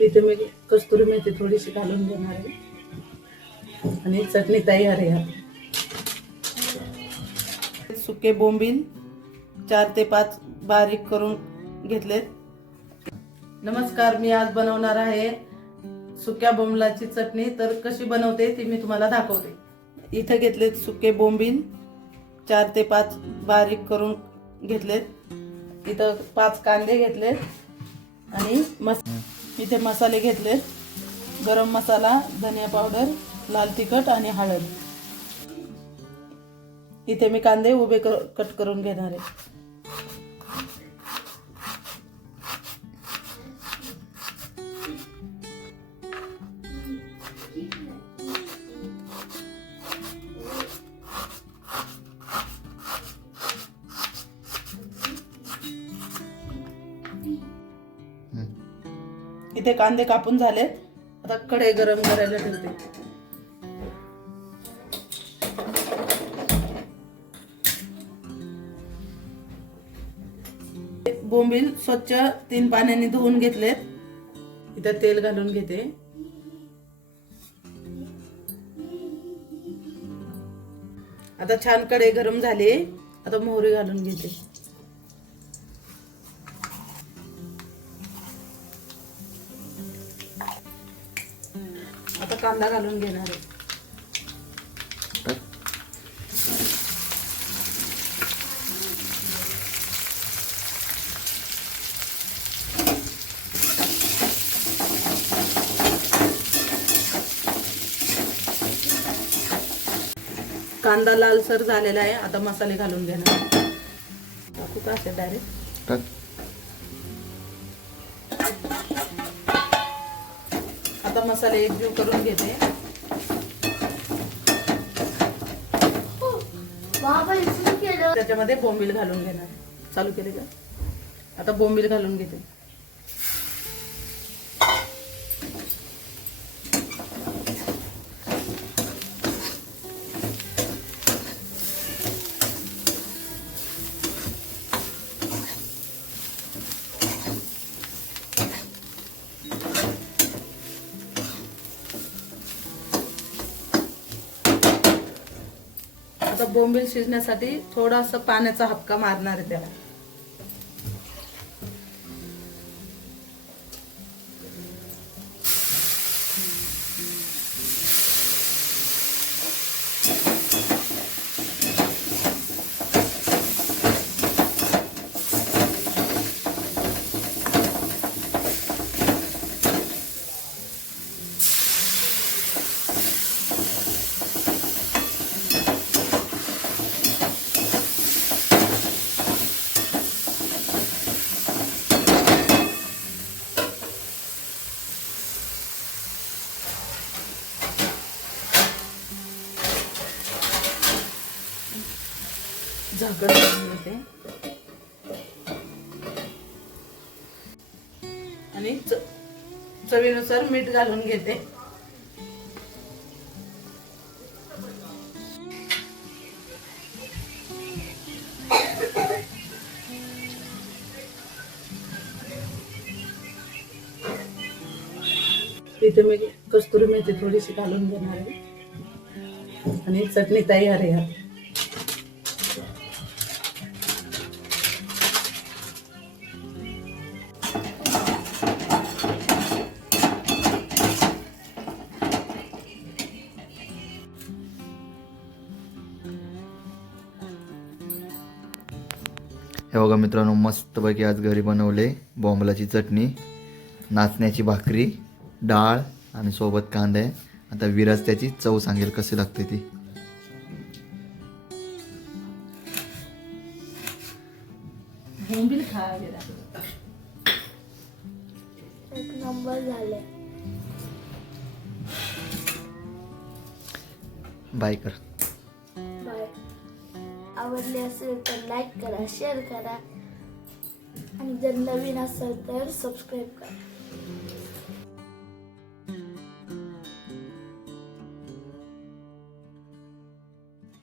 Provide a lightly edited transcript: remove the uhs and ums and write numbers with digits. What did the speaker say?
इथे मी कस्तुरी मेथी थोडीशी घालून घेणार आहे आणि चटणी तयार आहे. सुके बोंबील 4 ते 5 बारीक करून घेतलेत. नमस्कार, मी आज बनवणार आहे सुक्या बोंबलाची चटणी. तर कशी बनवते ती मी तुम्हाला दाखवते. इथे घेतलेत सुके बोंबील 4 ते 5 बारीक करून घेतलेत. इथं 5 कांदे घेतलेत आणि इथे मसाले घेतलेत. गरम मसाला, धनिया पावडर, लाल तिखट आणि हळद. इथे मी कांदे उभे कट करून घेणार आहे. इथे कांदे कापून झालेत. आता कढई गरम करायला ठेवते. बोंबील स्वच्छ 3 पाण्याने धुवून घेतलेत. इथे तेल घालून घेते. आता छान कढई गरम झाली. आता मोहरी घालून घेते. आता कांदा घालून घेणार आहे. कांदा लालसर झालेला आहे. आता मसाले घालून घेणार. टाकू का असे डायरेक्ट? आता मसाले एकजीव करून घेते. त्याच्यामध्ये बोंबील घालून घेणार. चालू केले का? आता बोंबील घालून घेते. आता बोंबील शिजण्यासाठी थोडासा पाण्याचा हबका मारणार आहे त्याला. झाकण घालून घेते आणि चवीनुसार मीठ घालून घेते. इथे मी कस्तुरी मेथी थोडीशी घालून घेणार आहे आणि चटणी तयार आहे. हे बघा मित्रांनो, मस्तपैकी आज घरी बनवले बोंबलाची चटणी, नाचण्याची भाकरी, डाळ आणि सोबत कांदा आहे. आता विराज त्याची चव सांगेल कशी लागते ती. बोंबील खा गेला. एक नंबर झाले. बाय कर. बाय. आवडले असेल तर लाईक करा, शेअर करा आणि जर नवीन असेल तर सबस्क्राईब करा.